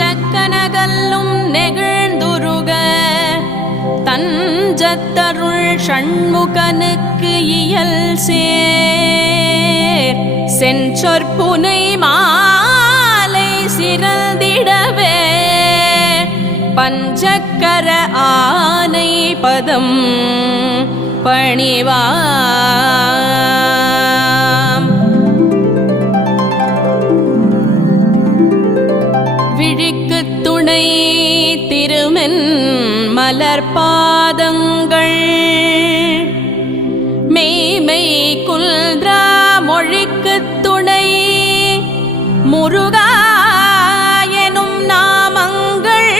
நெஞ்சக்கனகல்லும் நெகிழ்ந்துருக தஞ்சத்தருள் ஷண்முகனுக்கு இயல் சேர் செஞ்சொற்புனை மாலை சிறந்திடவே பஞ்சக்கர ஆனை பதம் பணிவாம். விழிக்கு துணை திருமென் மலர்பாதங்கள் மெய்மை குல்ரா மொழிக்கு துணை முருகா எனும் நாமங்கள்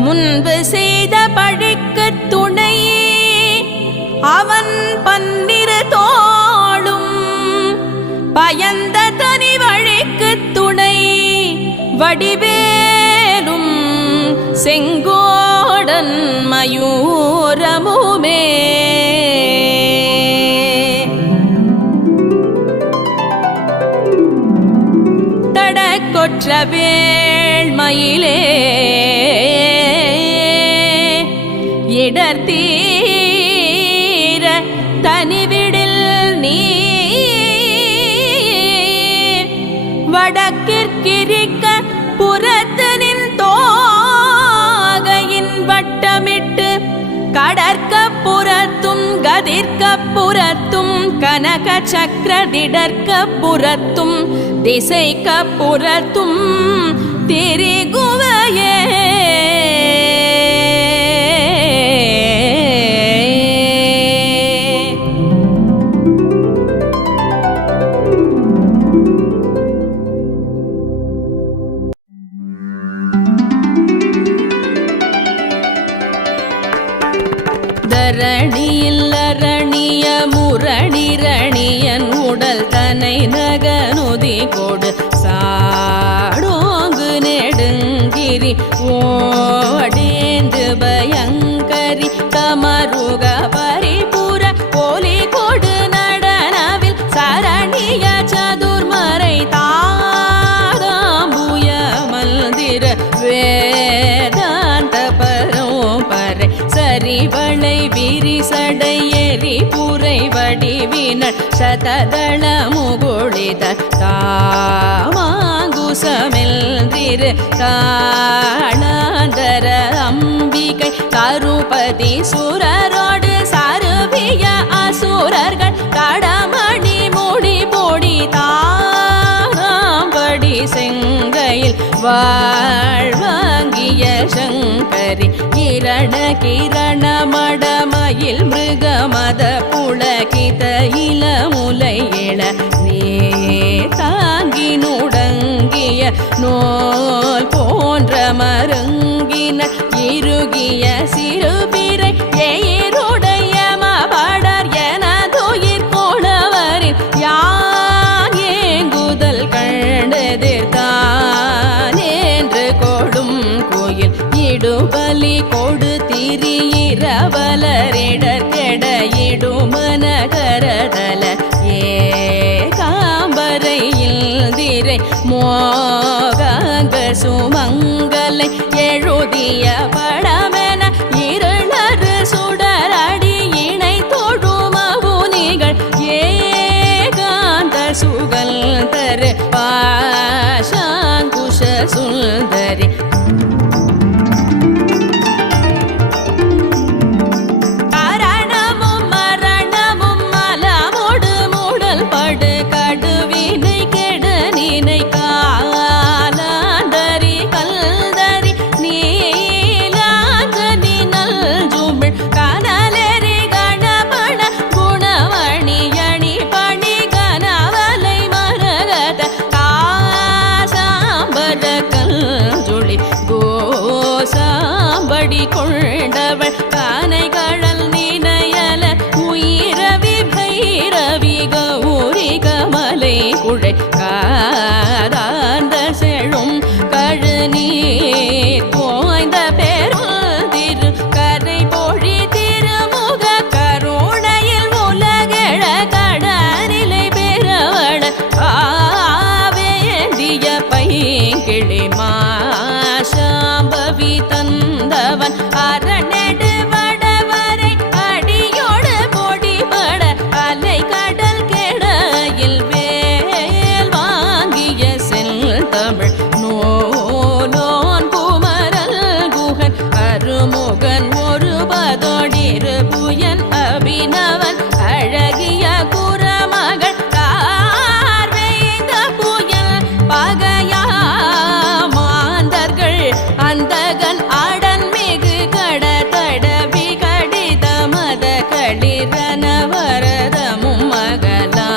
முன்பு செய்த பழிக்கு துணை அவன் பன்னிரு தோளும் பயந்த தனி வழிக்கு துணை வடிவேலும் செங்கோடன் மயூரமுமே தடக்கொற்ற வேள்மயிலே இடர்தீர தனிவிடில் நீ வடக்கிற்கிரிக்க புறத்தனின் தோகையின் வட்டமிட்டு கடற்க புறத்தும் கதிர்க்க புறத்தும் கனக சக்கரதிடற்க புறத்தும் திசைக்க புறத்தும் திரிகுவையே தரணியில் அரணிய முரணிரணியன் உடல் தனை நகனுதி கொடு சாடோங்கு நெடுங்கிரி ஓடேந்து பயங்கரி தமருக பரிபுர ஒலி கொடு நடனவில் சரணிய சதுர்மறை தாராம்புய மல்திர வேதாந்த பரோபரை சரிவளை விரிசடை எரிபுரை வடிவினர் சததள முகுளித தாமாங்குசமெல்திரு தாளாந்தர அம்பிகை கருபதி சுரரோடு சருவிய அசுரர்கள் தடமணி முடி பொடி தாராம்படி செங்கையில் வாழ்வாங்கிய சங்கரி கிரண கிரண மடமயில் மிருகமத புலகித இளமுலை இள நீ தாங்கி நுடங்கிய நோல் போன்ற மருங்கின இறுகிய சிறுபிறை ஏருடைய மபடர் எனதுயிர் கோணவரின் யான் ஏங்குதல் கண்டெதிர்த்தான் என்று கொடும் கோயில் இடுபலி கொடு திரியிரவலரிடர் கெட இடுமனகரதல ஏ காம்பரையில் திரை மோகாங்க சுமங்கலை எழுதிய படமென இருளறு சுடரடி இணை தொடுமவுனிகள் ஏகாந்த சுகல் தரு பாஷாங்குஷ சுந்தரி நீலாஞ்ச புயன் அபிநவன் அழகிய குரமகள் கார்வேந்த புயல் பகையா மாந்தர்கள் அந்தகன் அடன் மிகு கடதட விகடித மத களிரன வரதமும் மகளா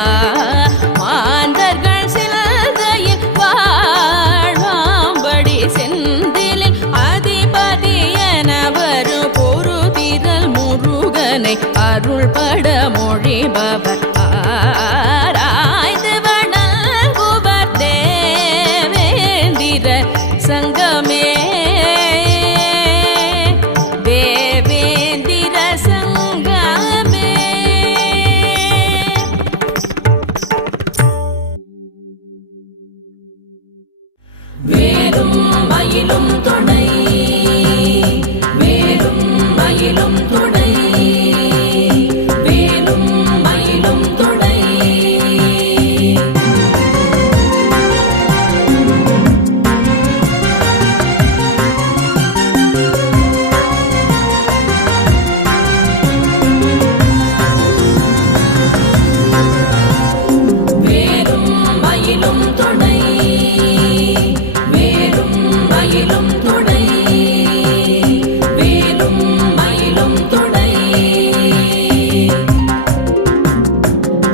மாந்தர்கள் சிலதையில் வாழ்வாம்படி செந்திலில் அதிபதி என வரும் பொருதிரல் முருகனை அருள்பட மொழிபவர் ஆராய்ந்து வணங்குவர் தேவேந்திர சங்கமே தேவேந்திர சங்கமே. வேலும் மயிலும் துணை வேலும் மயிலும் துணை வேலும் மயிலும் துணை வேலும் மயிலும் துணை வேலும் மயிலும் துணை வேலும் மயிலும் துணை.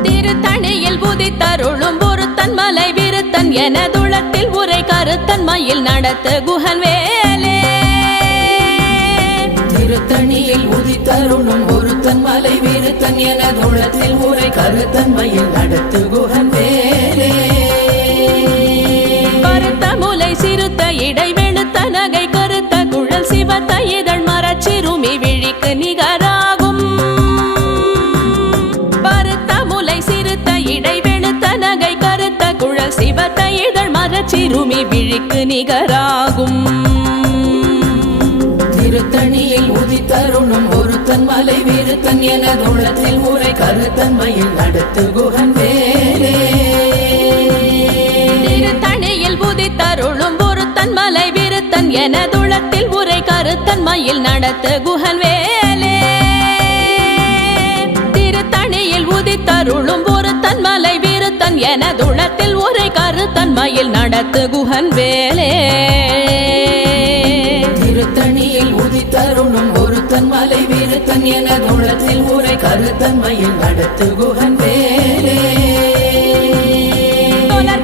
திருத்தணியில் உதித்தருளும் ஒருத்தன் மலை விருத்தன் எனதுளத்தில் உரை கருத்தன் மயில் நடத்து குஹன் வேலே. திருத்தணியில் உதித்தருளும் ஒருத்தன் மலை விருத்தன் எனதுளத்தில் உரை கருத்தன் மயில் நடத்து குஹன் வேலே. கருத்த முலை சிறுத்த இடை வெளுத்த நகை கருத்த குழல் சிவத்த இதழ் மரச்சிறுமி விழிக்கு நிகராகும். பருத்த முலை சிறுத்த இடை வெளுத்த நகை கருத்த குழல் சிவத்த இதழ் மரச்சிறுமி விழிக்கு நிகராகும். திருத்தணியில் உதித்தருளும் ஒருத்தன் மலை விருத்தன் எனதுளத்தில் உரை கருத்தன் மயில் நடத்து குஹன் வேலே. திருத்தணியில் உதித்தருளும் ஒருத்தன் மலை விருத்தன் எனதுளத்தில் உரை கருத்தன் மயில் நடத்து குஹன் வேலே. திருத்தணியில் உதித்தருளும் ஒருத்தன் மலை விருத்தன் எனதுளத்தில் உரை கருத்தன் மயில் நடத்து குஹன் வேலே. திருத்தணியில் உதித்தருளும் ஒருத்தன் மலை விருத்தன் எனதுளத்தில் உரை கருத்தன் மயில் நடத்து குஹன் வேலே.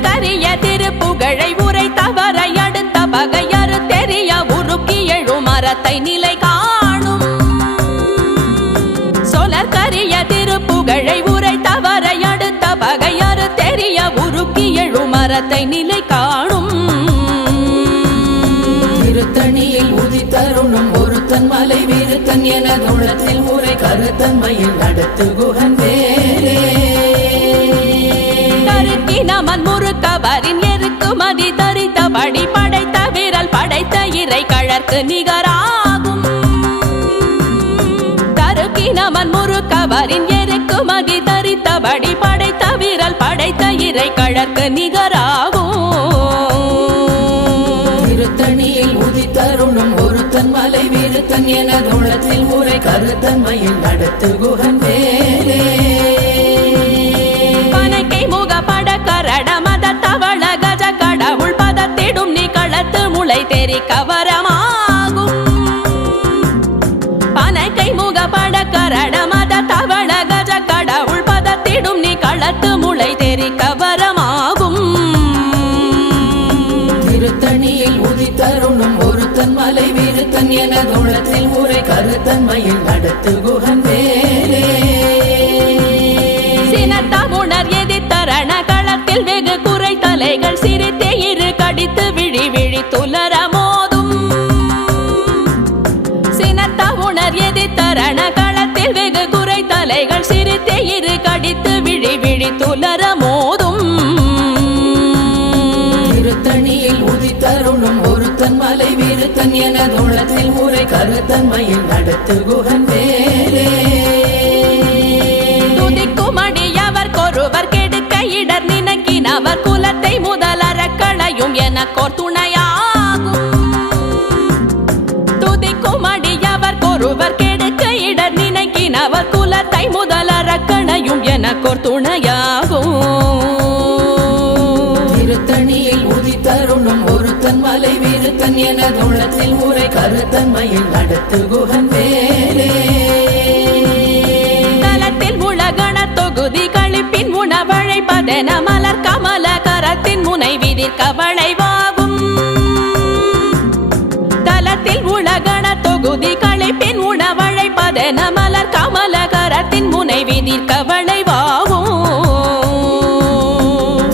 கரிய திருப்புகழை உரை தவறை அடுத்த பகையறு தெரிய உருக்கி எழும் மரத்தை நிலை காணும். சொலற்கரிய திருப்புகழை உரை தவறை அடுத்த பகையறு தெரிய உருக்கி எழும் மரத்தை நிலை காணும். திருத்தணியில் உதித்தருளும் ஒருத்தன் மலை விருத்தன் எனதுளத்தில் உரை கருத்தன் மயில் நடத்து குஹன் வேலே. நமன் முறுக்கவரின் எருக்கு மதி தரித்தபடி படைத்த விரல் படைத்த இறை கழற்கு நிகராகும். தருக்கி நமன் முறுக்கவரின் எருக்கு மதி தரித்தபடி படைத்த விரல் படைத்த இறை கழற்கு நிகராகும். திருத்தணியில் உதித்தருளும் ஒருத்தன் மலை விருத்தன் எனதுளத்தில் உரை கருத்தன் மயில் நடத்து குஹன் வேலே. பனைக்கை முக படக்கரட மத தவள கஜ கடவுள் பதத்திடும் நீ களத்து முளை தெரி கவரமாகும். பனைக்கை முக படக்கரட மத தவள கஜ கடவுள் பதத்திடும் நீ களத்து முளை தெரி கவரமாகும். திருத்தணியில் உதித்தருளும் ஒருத்தன் மலை விருத்தன் எனதுளத்தில் உரை கருத்தன் மயில் நடத்து குஹன் வேலே. சினத்தமுணர் எதிர்த்தரண களத்தில் வெகு குறை தலைகள் சிரித்தே இரு கடித்து விழி விழி துலர மோதும். சினத்தமுணர் எதிர்த்தரண களத்தில் வெகு குறை தலைகள் சிரித்தே இரு கடித்து விழி விழி துலர மோதும். திருத்தணியில் உதித்தருளும் ஒருத்தன் மலை விருத்தன் எனதுளத்தில் உரை கருத்தன் மயில் நடத்து குஹன் வேலே. துதிக்கும் அடியவர் கொருவர் கெடுக்க இடர் நினைக்கினவர் குலத்தை முதலற களையும் எனக்கோர் துணையாகும். துதிக்கும் அடியவர் கொருவர் கெடுக்க இடர் நினைக்கின தை முதலரக்கணையும் எனக்கோர் துணையாகும். திருத்தணியில் உதித்தருளும் ஒருத்தன் மலை விருத்தன் எனதுள்ளத்தில் உரை கருத்தன்மையில் நடத்து குகன் வேலே. தலத்தில் உலகண தொகுதி கழிப்பின் உணவழைப்பதென மலர் கமல கரத்தின் முனை விதிர் கவளைவாகும். தலத்தில் உலகண தொகுதி கழிப்பின் உணவழைப்பதென மலர் கமல கரத்தின் முனை விதிர் கவளைவாகும்.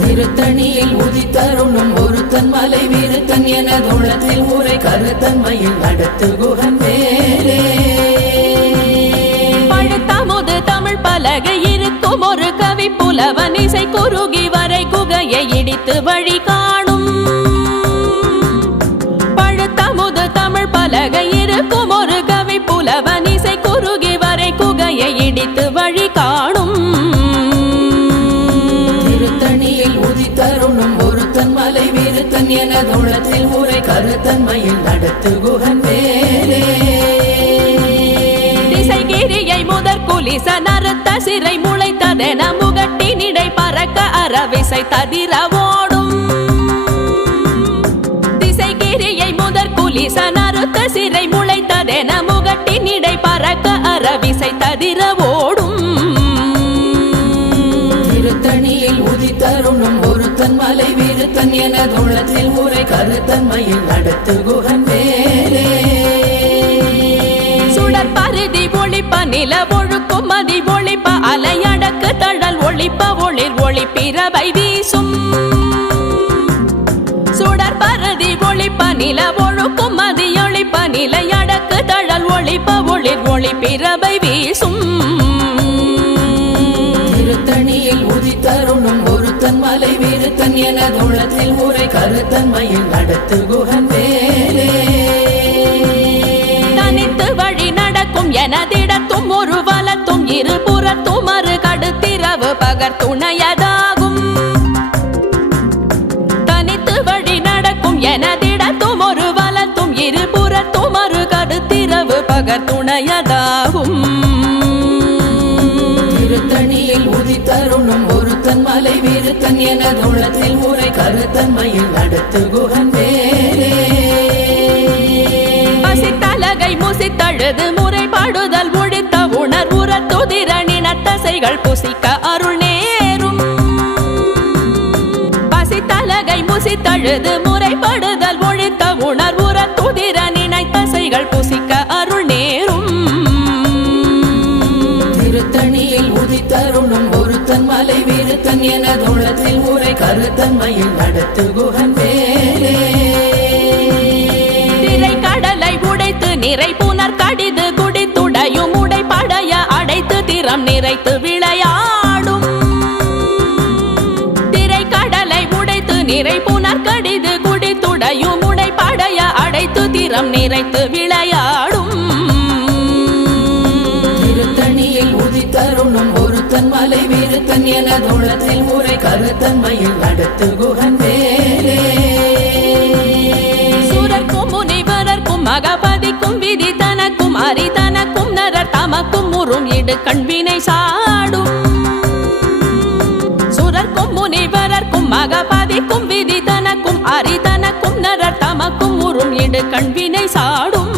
திருத்தணியில் உதித்தருளும் ஒருத்தன் மலை விருத்தன் எனதுள்ளத்தில் உரை கருத்தன்மையில் நடத்து குகன் வேலே. பழுத்தமுது தமிழ் பலகை இருக்கும் ஒரு கவி புலவன் இசை குறுகி வரை குகையை இடித்து வழி காணும். பழுத்தமுது தமிழ் பலகை இருக்கும் ஒரு கவி புலவன் இசை குறுகி வரை குகையை இடித்து வழி காணும். திருத்தணியில் உதித்தருளும் ஒருத்தன் மலை விருத்தன் எனதுள்ளத்தில் உரை கருத்தன்மையில் நடத்து குகன் வேலே. திசைகிரியை முதற் குலிச நறுத்த சிறை முளைத்ததென முகட்டினிடை பறக்க அறவிசை ததிர ஓடும். திசைகிரியை முதற் குலிச நறுத்த சிறை முளைத்ததென முகட்டினிடை பறக்க அறவிசை ததிர ஓடும். திருத்தணியில் உதித்தருளும் ஒருத்தன் மலை விருத்தன் எனதுள்ளத்தில் உரை கருத்தன்மையில் நடத்து குகன் வேலே. சுடர் பருதி ஒளிப்ப நில ஒழுக்கும் மதி ஒளிப்ப அலையடக்கு தழல் ஒளிப்ப ஒளிர் ஒளிப்பிரவை வீசும். சுடர் பருதி ஒளிப்ப நில ஒழுக்கும் மதி ஒளிப்ப நிலையடக்கு தழல் ஒளிப்ப ஒளிர் ஒளிப்பிரவை வீசும். திருத்தணியில் உதித்தருளும் ஒருத்தன் மலை விருத்தன் எனதுள்ளத்தில் உரை கருத்தன்மையில் நடத்து குகன் வேலே. தனித்து வழி நடக்கும் எனதிடத்தும் ஒரு வலத்தும் இரு புறத்தும் மறு கடுத்திரவு பகர் துணையதாகும். தனித்து வழி நடக்கும் எனதிடத்தும் ஒரு வலத்தும் இரு புறத்தும் மறு கடுத்திரவு பகர் துணையதாகும். திருத்தணியில் உதித்தருளும் ஒருத்தன் மலை விருத்தன் எனதுள்ளத்தில் உரை கருத்தன்மையில் நடத்து குகன் வேலே. பசித்தலகை முசித்தழுது முறைப்பாடுதல் ஒழித்த உணர்வுற துதிரணினத்தசைகள் புசிக்க அருள் நேரும். பசித்தலகை முசித்தழுது முறைப்படுதல் ஒழித்த உணர்வுற துதிரணினைத்தசைகள் புசிக்க அருள் நேரும். திருத்தணியில் உதித்தருளும் ஒருத்தன் மலை விருத்தன் எனதுள்ளத்தில் உரை கருத்தன்மையில் நடத்து குகன் வேலே. திரை கடலை உடைத்து நிறை புனர் கடிது குடித்துடையும் உடைப்படைய அடைத்து திறம் நிறைத்து விளையாடும். திரை கடலை உடைத்து நிறை புனர் கடிது குடித்துடையும் உடைப்படைய அடைத்து திறம் நிறைத்து விளையாடும். திருத்தணியில் உதித்தருளும் ஒருத்தன் மலை விருத்தன் எனதுள்ளத்தில் உரை கருத்தன்மையில் நடத்து குகன் வேலே. சுரர்க்கும் முனிவரர்க்கும் மகபதிக்கும் விதி தனக்கும் அரிதனக்கும் நரர் தமக்கும் முறும் இடு கண்வினை சாடும். சுரர்க்கும் முனிவரர்க்கும் மகபதிக்கும் விதி தனக்கும் அரிதனக்கும் நரர் தமக்கும் முறும் இடு கண்வினை சாடும்.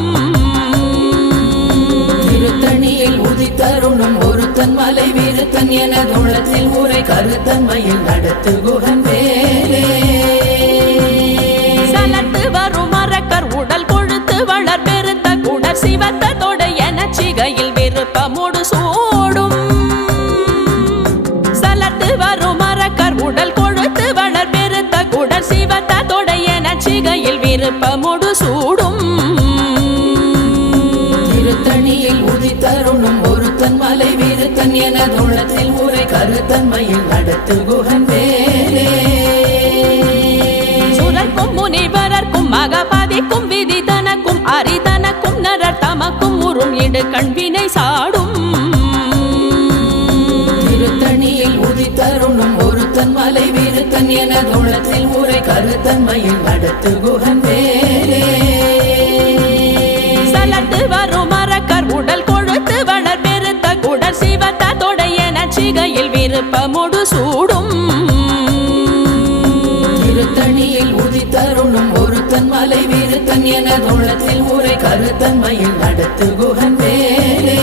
திருத்தணியில் உதித்தருளும் ஒருத்தன் மலை விருத்தன் எனதுள்ளத்தில் உரை கருத்தன்மையில் நடத்து குகன் வேலே. சலத்து வரும் மரக்கர் உடல் கொழுத்து வளர் பெருத்த குடர் சிவத்த தொடை எனச் சிகையில் விருப்பமோடு சூடும். சலத்து வரும் மரக்கர் உடல் கொழுத்து வளர் பெருத்த குடர் சிவத்த தொடை எனச் சிகையில் விருப்பமோடு சூடும். திருத்தணியில் உதித்தருளும் ஒருத்தன் மலை விருத்தன் எனதுள்ளத்தில் உரை கருத்தன்மையில் நடத்து குகன் வேலே. சுரர்க்கும் முனிவரர்க்கும் மகபதிக்கும் விதி தனக்கும் அரிதனக்கும் நரர் தமக்கும் முறும் இடு கண்வினை சாடும். திருத்தணியில் உதித்தருளும் ஒருத்தன் மலை விருத்தன் எனதுள்ளத்தில் உரை கருத்தன்மையில் நடத்து குகன் வேலே. சலத்து வரும் மரக்கர் உடல் கொழுத்து வளர் பெருத்த குடர் சிவ சிகையில் விருப்பமுடு சூடும் திருத்தணியில் உதித்தருளும் ஒருத்தன் மலை விருத்தன் எனதுள்ளத்தில் ஊரை கருத்தன்மையில் நடத்து குகன் வேலே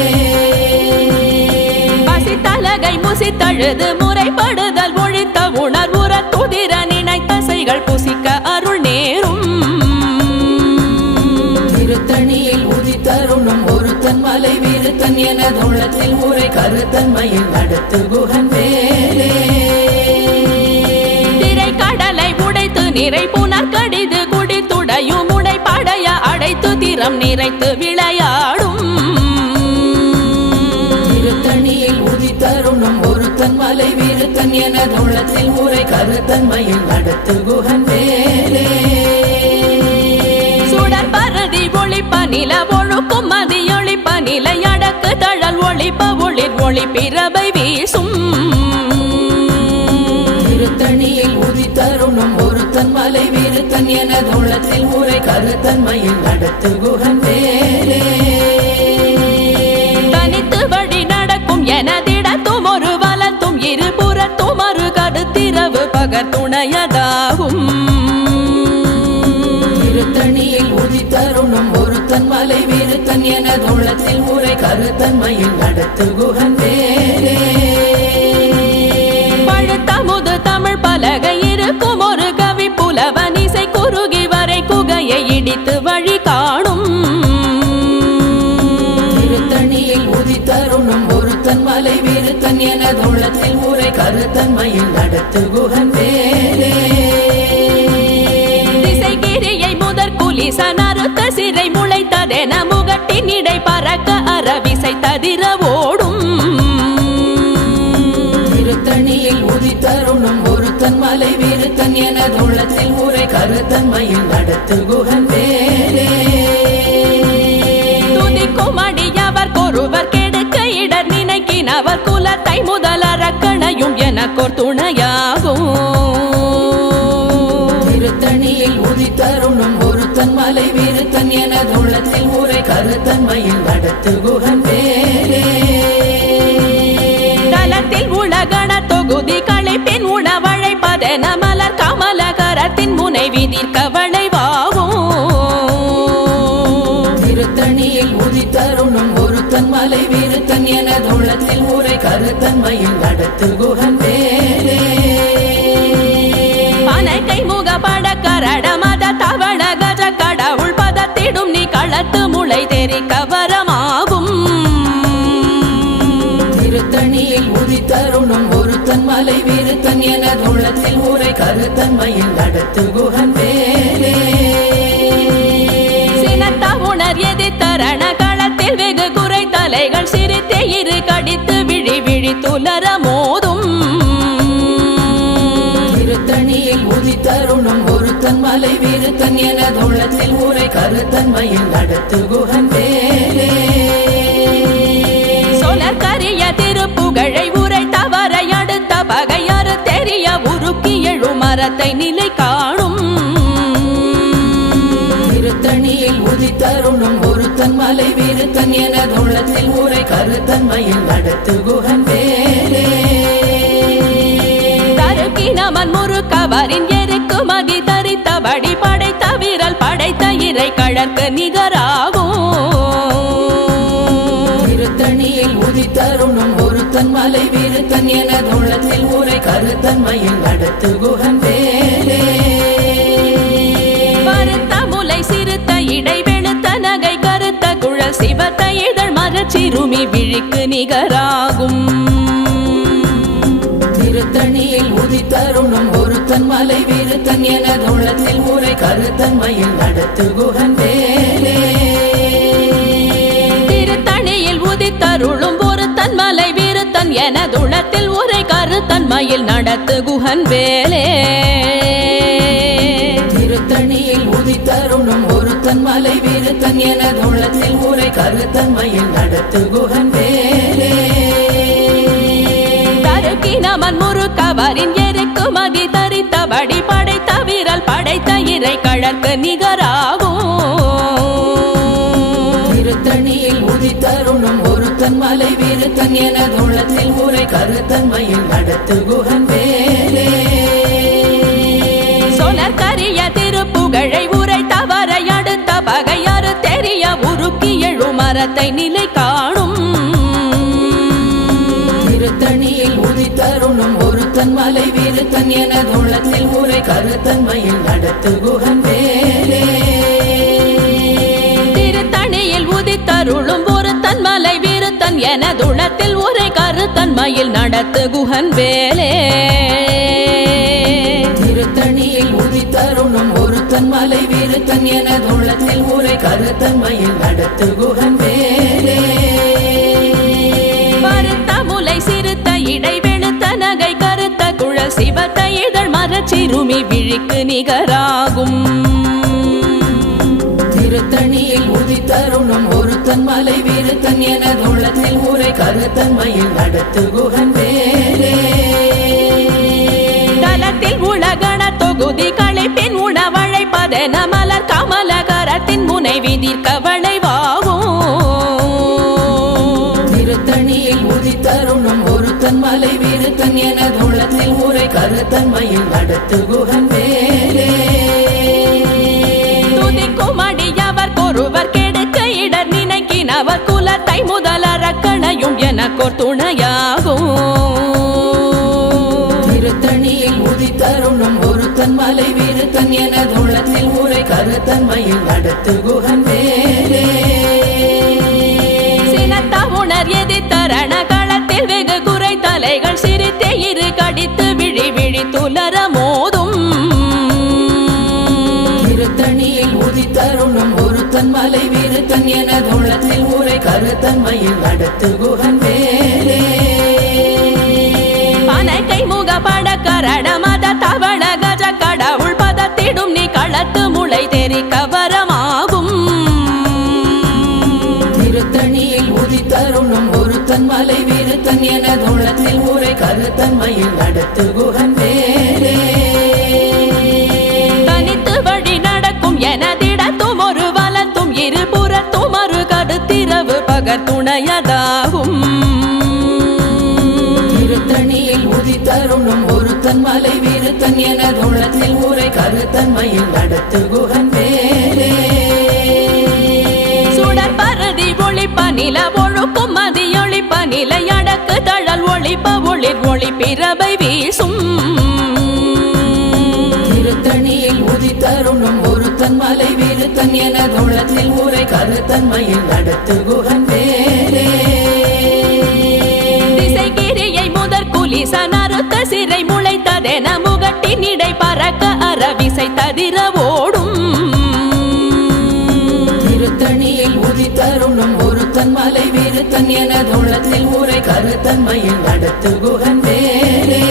பசித்தலகை முசித்தழுது முறைப்படுதல் ஒழித்த உணர்வுற துதிர நினைத்தசைகள் புசிக்க அருள் நேரும் திருத்தணியில் உதித்தருளும் ஒருத்தன் மலை விருத்தன் எனதுள்ளத்தில் ஊரை கருத்தன்மையில் நடத்து குகன் வேலே திரை கடலை உடைத்து நிறை புனர் கடிது குடித்துடையும் உடை படைய அடைத்து திறம் நிறைத்து விளையாடும் திருத்தணியில் உதித்தருளும் ஒருத்தன் மலை விருத்தன் எனதுள்ளத்தில் ஊரை கருத்தன்மையில் நடத்து குகன் வேலே சுடர் பரதி ஒளிப்ப நில ஒழுக்கும் மதியொளிப்ப நிலை அடக்கு தழல் ஒளிப்ப ஒளிர் ஒளி பிறவை வீசும் திருத்தணியில் உதித்தருளும் ஒருத்தன் மலை விருத்தன் எனதுள்ளத்தில் ஊரை கருத்தன்மையில் நடத்து குகன் வேலே தனித்து வழி நடக்கும் எனதிடத்தும் ஒரு வலத்தும் இருபுறத்தும் ஒரு கருத்திரவு பகர் துணையதாகும் திருத்தணியில் உதித்தருளும் ஒருத்தன் மலை விருத்தன் எனதுள்ளத்தில் ஊரை கருத்தன்மையில் நடத்து குகன் வேலே பழுத்தமுது தமிழ் பலகை இருக்கும் ஒரு கவி புலவன் இசை குறுகி வரை குகையை இடித்து வழி காணும் திருத்தணியில் உதித்தருளும் ஒருத்தன் மலை விருத்தன் எனதுள்ளத்தில் ஊரை கருத்தன்மையில் நடத்து குகன் வேலே திசைகிரியை முதற் குலிசன் அறுத்த சிறை முளைத்ததென முகட்டின் இடை பறக்க அறவிசை ததிர ஓடும் திருத்தணியில் உதித்தருளும் ஒருத்தன் மலை விருத்தன் எனதுள்ளத்தில் ஊரை கருத்தன்மையில் நடத்து குகன் வேலே துதிக்கும் அடியவர் கொருவர் கெடுக்க இடர் நினைக்கினவர் குலத்தை முதல் அரக்கணையும் எனக்கோர் துணையாகும் திருத்தணியில் உதித்தருளும் ஒருத்தன் மலை விருத்தன் எனதுள்ளத்தில் ஊரை கருத்தன்மையில் நடத்து குகன் வேலே தலத்தில் உலகண தொகுதி களைப்பின் உணவழைப்பதென மலர் கமலகரத்தின் முனை விதிர்க்க வளைவாகும் திருத்தணியில் உதித்தருளும் ஒருத்தன் மலை விருத்தன் எனதுள்ளத்தில் ஊரை கருத்தன்மையில் நடத்து குகன் வேலே பனைக்கை முகப்பட கரட மத தவள கஜ கடவுள் பதத்திடும் நீ களத்து முளை தெரிக்க வரமாகும் திருத்தணியில் உதித்தருளும் ஒருத்தன் மலை விருத்தன் எனதுள்ளத்தில் ஊரை கருத்தன்மையில் நடத்து குகன் வேலே சினத்த உணர் எதிர்த்தரண களத்தில் வெகு குறை தலைகள் சிரித்தே இரு கடித்து விழி விழி துலர மோதும் திருத்தணியில் உதித்தருளும் ஒருத்தன் மலை விருத்தன் எனதுள்ளத்தில் ஊரை கருத்தன்மையில் நடத்து குகன் வேலே சொலர் கரிய திருப்புகழை உரை தவறை அடுத்த பகையறு தெரிய உருக்கி எழு மரத்தை நிலை காணும் திருத்தணியில் உதித்தருளும் ஒருத்தன் மலை விருத்தன் எனதுள்ளத்தில் ஊரை கருத்தன்மையில் நடத்து குகன் வேலே தருக்கினமன் முறுக்கவரின் எருக்கு மதி தரித்தபடி படைத்த விரல் படைத்த இறை கழற்கு நிகராகும் திருத்தணியில் உதித்தருளும் ஒருத்தன் மலை விருத்தன் எனதுள்ளத்தில் ஊரை கருத்தன்மையில் நடத்து குகன் வேலே பருத்த முலை சிறுத்த இடை வெளுத்த நகை கருத்த குழல் சிவத்த இதழ் மரச்சிறுமி விழிக்கு நிகராகும் திருத்தணியில் உதித்தருளும் ஒருத்தன் மலை விருத்தன் எனதுள்ளத்தில் ஊரை கருத்தன்மையில் நடத்து குகன் வேலே திருத்தணியில் உதித்தருளும் ஒருத்தன் மலை விருத்தன் எனதுளத்தில் உரை கருத்தன்மையில் நடத்து குகன் வேலே திருத்தணியில் உதித்தருளும் ஒருத்தன் மலை விருத்தன் எனதுள்ளத்தில் ஊரை கருத்தன்மையில் நடத்து குகன் வேலே தருக்கினமன் முறுக்கவரின் எருக்கு மதி தரித்தபடி படைத்த விரல் படைத்த இறை கழற்கு நிகராகும் திருத்தணியில் உதித்தருளும் ஒருத்தன் மலை விருத்தன் எனதுள்ளத்தில் ஊரை கருத்தன்மையில் நடத்து குகன் வேலே சொலற்கரிய திருப்புகழை உரை தவறை அடுத்த பகையாறு தெரிய உருக்கி எழு மரத்தை நிலை காணும் திருத்தணியில் உதித்தருணும் ஒருத்தன் மலை விருத்தன் எனதுள்ளத்தில் ஊரை கருத்தன்மையில் நடத்து குகன் வேலே திருத்தணியில் உதித்தருளும் ஒருத்தன் மலை விருத்தன் எனதுள்ளத்தில் உரை கருத்தன்மையில் நடத்து குகன் வேலே திருத்தணியில் உதித்தருணும் ஒருத்தன் மலை விருத்தன் எனதுள்ளத்தில் ஊரை கருத்தன்மையில் நடத்து குகன் வேலே பருத்த முலை சிறுத்த இடை வெளுத்த நகை கருத்த குழல் சிவத்த இதழ் மரச்சிறுமி விழிக்கு நிகராகும் திருத்தணியில் உதித்தருணும் ஒருத்தன் மலை விருத்தன் எனதுள்ளத்தில் ஊரை கருத்தன்மையில் நடத்து குகன் வேலே தலத்தில் உலகண தொகுதி களைப்பின் உணவழைப்பதென மலர் கமலகரத்தின் முனை விதிர்க்க வளைவாகும் திருத்தணியில் உதித்தருணும் ஒருத்தன் மலை விருத்தன் எனதுள்ளத்தில் ஊரை கருத்தன்மையில் நடத்து குகன் வேலே துதிக்கும் அடியவர் கொருவர் கெடுக்க இடர் நினைக்கினவர் குலத்தை முதலறக்கணையும் எனக்கோர் துணையாகும் திருத்தணியில் உதித்தருணும் ஒருத்தன் மலை விருத்தன் எனதுள்ளத்தில் ஊரை கருத்தன்மையில் நடத்து குகன் வேலே சினத்த உணர் எதிர்த்தரண களத்தில் வெகு குறை தலைகள் சிரித்தே இரு கடித்து விழி விழி துலர மோதும் திருத்தணியில் உதித்தருணும் ஒருத்தன் மலை விருத்தன் எனதுள்ளத்தில் ஊரை கருத்தன்மையில் நடத்து குகன் வேலே பனக்கை முக படக்கரட மத தவள கஜ கடவுள் பதத்திடும் நீ களத்து முளை தெரி கவரமாகும் திருத்தணியில் உதித்தருணும் ஒருத்தன் மலை விருத்தன் எனதுள்ளத்தில் ஊரை கருத்தன்மையில் நடத்து குகன் வேலே தனித்து வழி நடக்கும் எனதிடத்தும் ஒரு வலத்தும் இருபுறத்தும் ஒரு கடுத்திரவு பகர் துணையதாகும் திருத்தணியில் உதித்தருணும் ஒருத்தன் மலை விருத்தன் எனதுள்ளத்தில் ஊரை கருத்தன்மையில் நடத்து குகன் வேலே சுடர் பரதி ஒளிப்ப நில ஒழுக்கும் மதியொளிப்ப நிலை அடக்கு தழல் ஒளிப்ப ஒளிர் ஒளி பிறவை வீசும் திருத்தணியில் உதித்தருணும் ஒருத்தன் மலை விருத்தன் எனதுள்ளத்தில் ஊரை கருத்தன்மையில் நடத்து குகன் வேலே திசைகிரியை முதற் குலிசன் அறுத்த சிறை முளைத்ததென முகட்டின் இடை பறக்க அறவிசை ததிர ஓடும் திருத்தணியில் உதித்தருணும் ஒருத்தன் மலை விருத்தன் எனதுள்ளத்தில் ஊரை கருத்தன்மையில் நடத்து குகன் வேலே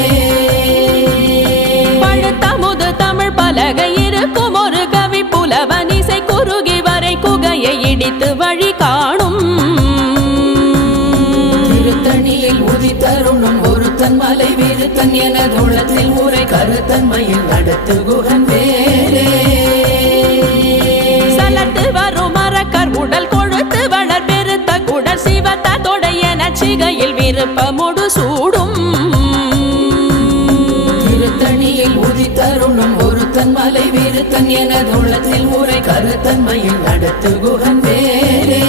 பழுத்தமுது தமிழ் பலகை இருக்கும் ஒரு கவி புலவன் இசை குறுகி வரை குகையை இடித்து வழி காணும் திருத்தணியில் உதித்தருணும் ஒருத்தன் மலை விருத்தன் எனதுள்ளத்தில் ஊரை கருத்தன்மையில் நடத்து குகன் வேலே சலத்து வரும் மரக்கர் உடல் கொழுத்து வளர் பெருத்த குடல் சிவத்த தொடைய நச்சிகையில் விருப்பமுடு சூடும் திருத்தணியில் உதித்தருணும் ஒருத்தன் மலை விருத்தன் எனதுள்ளத்தில் ஊரை கருத்தன்மையில் நடத்து குகன் வேலே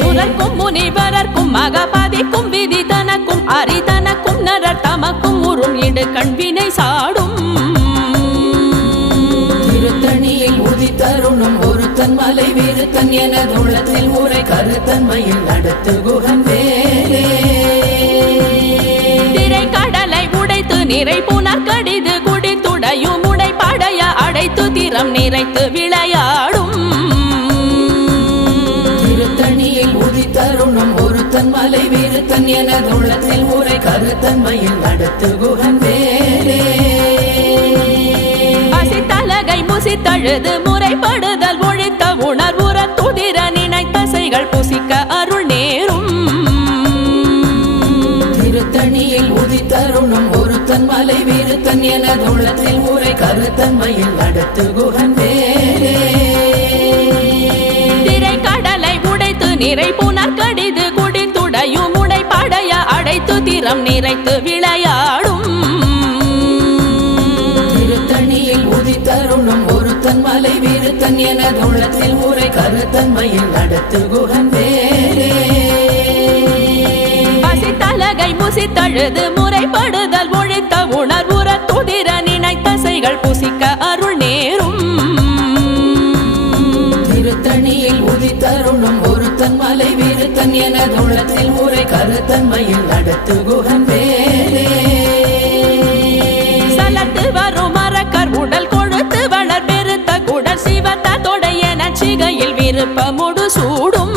சுரர்க்கும் முனிவரர்க்கும் மகபதிக்கும் விதி தனக்கும் அரிதனக்கும் நரர் தமக்கும் உறும் இடு கண்வினை சாடும் திருத்தணியில் உதித்தருணும் ஒருத்தன் மலை விருத்தன் எனதுள்ளத்தில் ஊரை கருத்தன்மையில் நடத்து குகன் வேலே திரை கடலை உடைத்து நிறை புனர் கடிது குடித்துடையும் உடை படைய அடைத்து திறம் நிறைத்து விளையாடும் திருத்தணியில் உதித்தருணும் ஒருத்தன் மலை விருத்தன் எனதுள்ளத்தில் ஊரை கருத்தன்மையில் நடத்து குகன் வேலே அசித்தலகை முசித்தழுது முறைப்படுதல் ஒழித்த உணர்வுற துதிர நினைத்தசைகள் புசிக்க அருள் நேரும் திருத்தணியில் உதித்தருணும் ஒருத்தன் மலை விருத்தன் எனதுள்ளத்தில் ஊரை கருத்தன்மையில் நடத்து குகன் வேலே திரை கடலை உடைத்து நிறை புனர் கடிது குடித்துடையும் உடை படைய அடைத்து திறம் நிறைத்து விளையாடும் திருத்தணியில் உதித்தருளும் ஒருத்தன் மலை விருத்தன் எனது உள்ளத்தில் உரை கருத்தன்மையில் நடத்து குகன் வேலே பசித்தலகை முசித்தழுது முறைப்படுதல் ஒழித்த உணர்வுற துதிர நினைத்தசைகள் புசிக்க அருள் நேரும் திருத்தணியில் உதித்தருளும் ஒருத்தன் மலை விருத்தன் எனது உள்ளத்தில் உரை கருத்தன்மையில் நடத்து குகன் வேலே சலத்து வரும் மரக்கர் உடல் கொழுத்து வளர் பெருத்த குடல் சிவத்த தொடையன சிகையில் விருப்பமுடு சூடும்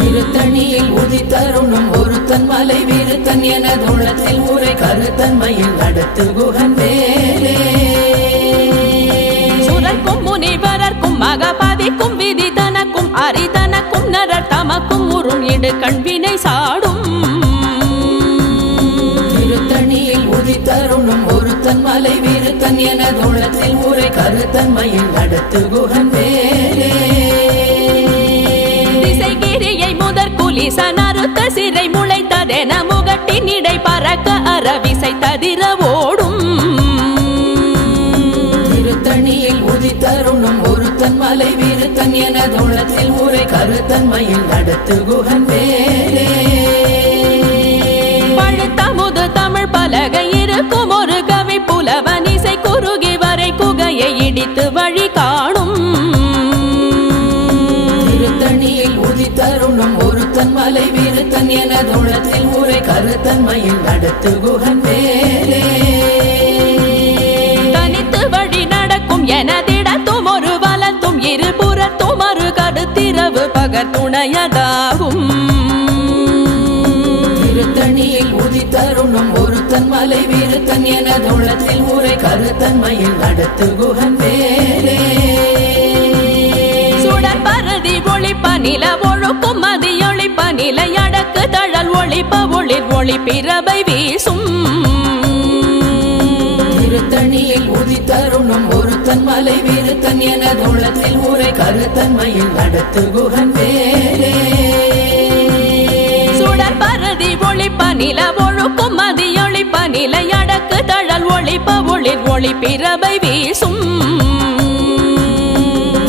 திருத்தணியில் உதித்தருளும் ஒருத்தன் மலை விருத்தன் எனது உள்ளத்தில் உரை கருத்தன்மையில் நடத்து குகன் வேலே சுரர்க்கும் முனிவரர்க்கும் மகபதிக்கும் விதி தனக்கும் அரிதனக்கும் நரர் தமக்கும் உறும் இடு கண்வினை சாடும் திருத்தணியில் உதித்தருளும் ஒருத்தன் மலை விருத்தன் எனது உள்ளத்தில் உரை கருத்தன்மையில் நடத்து குகன் வேலே திசைகிரியை முதற் குலிசன் அறுத்த சிறை முளைத்ததென முகட்டின் இடை பறக்க அறவிசை ததிர ஓடும் திருத்தணியில் உதித்தருளும் ஒருத்தன் மலை விருத்தன் எனது உள்ளத்தில் உரை கருத்தன்மையில் நடத்து குகன் வேலே பழுத்தமுது தமிழ் பலகை இருக்கும் ஒரு கவி புலவன் இசை குறுகி வரை குகையை இடித்து வழி காணும் திருத்தணியில் உதித்தருளும் ஒருத்தன் மலை விருத்தன் எனது உள்ளத்தில் உரை கருத்தன்மையில் நடத்து குகன் வேலே தனித்து வழி நடக்கும் எனதிடத்தும் ஒரு வலத்தும் இருபுறத்தும் ஒரு கருத்திரவு பகர் துணையதாகும் திருத்தணியில் உதித்தருளும் ஒருத்தன் மலை விருத்தன் எனது உள்ளத்தில் உரை கருத்தன்மையில் நடத்து குகன் வேலே சுடர் பருதி ஒளிப்ப நில ஒழுக்கும் மதியொளிப்ப நிலை அடக்கு தழல் ஒளிப்ப ஒளிர் ஒளி பிறவை வீசும் திருத்தணியில் உதித்தருளும் ஒருத்தன் மலை விருத்தன் எனது உள்ளத்தில் உரை கருத்தன்மையில் நடத்து குகன் வேலே சுடர் பருதி ஒளிப்ப நில ஒழுக்கும் மதியொளிப்ப நிலை அடக்கு தழல் ஒளிப்ப ஒளிர் ஒளி பிறவை வீசும்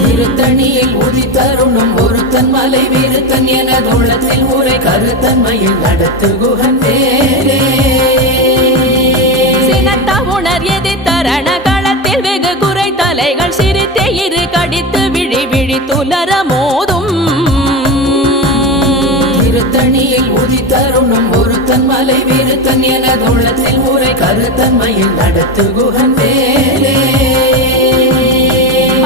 திருத்தணியில் உதித்தருளும் ஒருத்தன் மலை விருத்தன் எனது உள்ளத்தில் உரை கருத்தன்மையில் நடத்து குகன் வேலே சினத்த உணர் எதிர்த்தரண களத்தில் வெகு குறை தலைகள் சிரித்தே இரு கடித்து விழி விழி துலர மோதும் திருத்தணியில் உதித்தருளும் ஒருத்தன் மலை விருத்தன் எனது உள்ளத்தில் உரை கருத்தன்மையில் நடத்து குகன் வேலே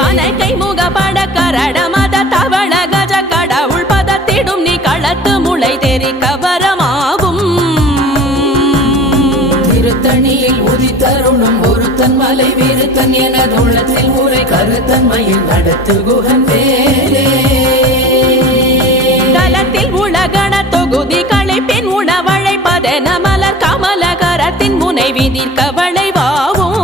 அனைக்கை முகப்பட கரட மத தவள கஜ கடவுள் பதத்திடும் நீ களத்து முளை தெரி கவரமாகும் திருத்தணியில் உதித்தருளும் ஒருத்தன் மலை விருத்தன் எனது உள்ளத்தில் உரை கருத்தன்மையில் நடத்து குகன் வேலே தலத்தில் உலகண தொகுதி களைப்பின் உணவழைப்பதென மலர் கமல கரத்தின் முனை விதிர்க்க வளைவாகும்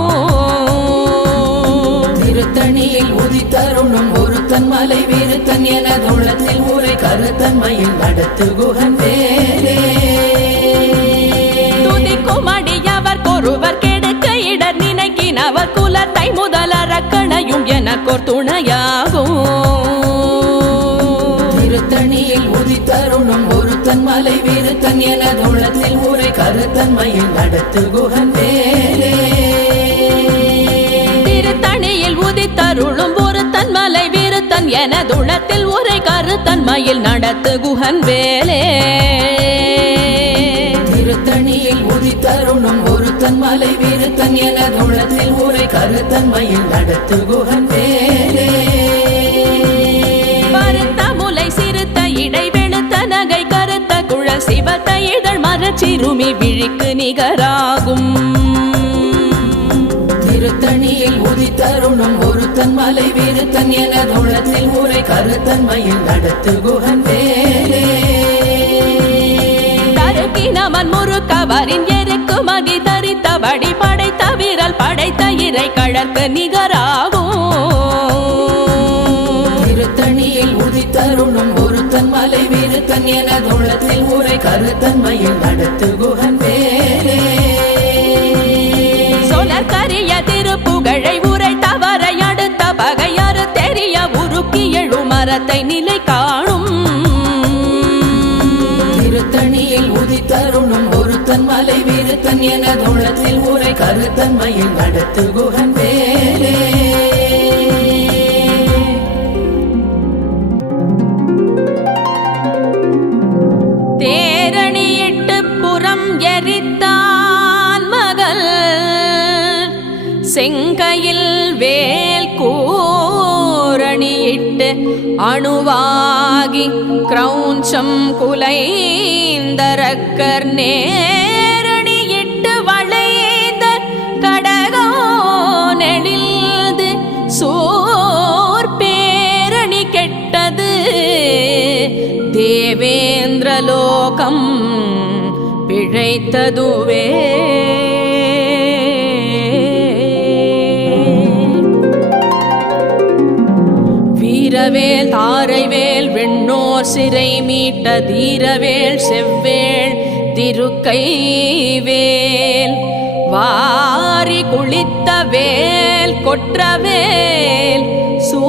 திருத்தணியில் உதித்தருளும் ஒருத்தன் மலை விருத்தன் எனது உள்ளத்தில் உரை கருத்தன்மையில் நடத்து குகன் வேலே துதிக்கும் அடியவர் கொருவர் கெடுக்க இடர் நினைக்கினவர் குலத்தை முதலறக்கணையும் எனக்கோர் துணையாகும் திருத்தணியில் உதித்தருளும் ஒருத்தன் மலை விருத்தன் எனது உள்ளத்தில் உரை கருத்தன்மையில் நடத்து குகன் வேலே திருத்தணியில் உதித்தருளும் ஒருத்தன் மலை விருத்தன் எனதுளத்தில் உரை கருத்தன்மையில் நடத்து குகன் வேலே திருத்தணியில் உதித்தருளும் ஒருத்தன் மலை விருத்தன் எனது உள்ளத்தில் உரை கருத்தன்மையில் நடத்து குகன் வேலே பருத்த முலை சிறுத்த இடை வெளுத்த நகை கருத்த குழல் சிவத்த இதழ் மரச்சிறுமி விழிக்கு நிகராகும் திருத்தணியில் உதித்தருளும் ஒருத்தன் மலை விருத்தன் எனது உள்ளத்தில் உரை கருத்தன்மையில் நடத்து குகன் வேலே தருக்கினமன் முறுக்கவரின் எருக்கு மதி தரித்தபடி படைத்த விரல் படைத்த இறை கழற்கு நிகராகும் திருத்தணியில் உதித்த ஒருத்தன் மலை விருத்தன் எனதுள்ளத்தில் உரை கருத்தன்மையில் நடத்து குகன் வேலே சொலற்கரிய திருப்புகழை உரை தவறை அடுத்த பகையறு தெரிய உருக்கி எழுமரத்தை நிலை காணும் திருத்தணியில் உதித்தருளும் ஒருத்தன் மலை விருத்தன் எனதுள்ளத்தில் உரை கருத்தன்மையில் நடத்து குகன் வேலே தேரணியிட்டு புறம் எரித்தான் மகள் செங்கையில் வேல் கூரணியிட்டு அணுவாகி கிரௌஞ்சம் குலைந்தரக்கர் நேரணியிட்டு வளைந்த கடகோ நெளிந்து சோர்பேரணி கெட்டது தேவேந்திரலோகம் பிழைத்ததுவே வீரவேல் தாரைவேல் வெண்ணோர் சிறை மீட்ட தீரவேல் செவ்வேள் திருக்கைவேல் வாரி குளித்த வேல் கொற்றவேல் சூ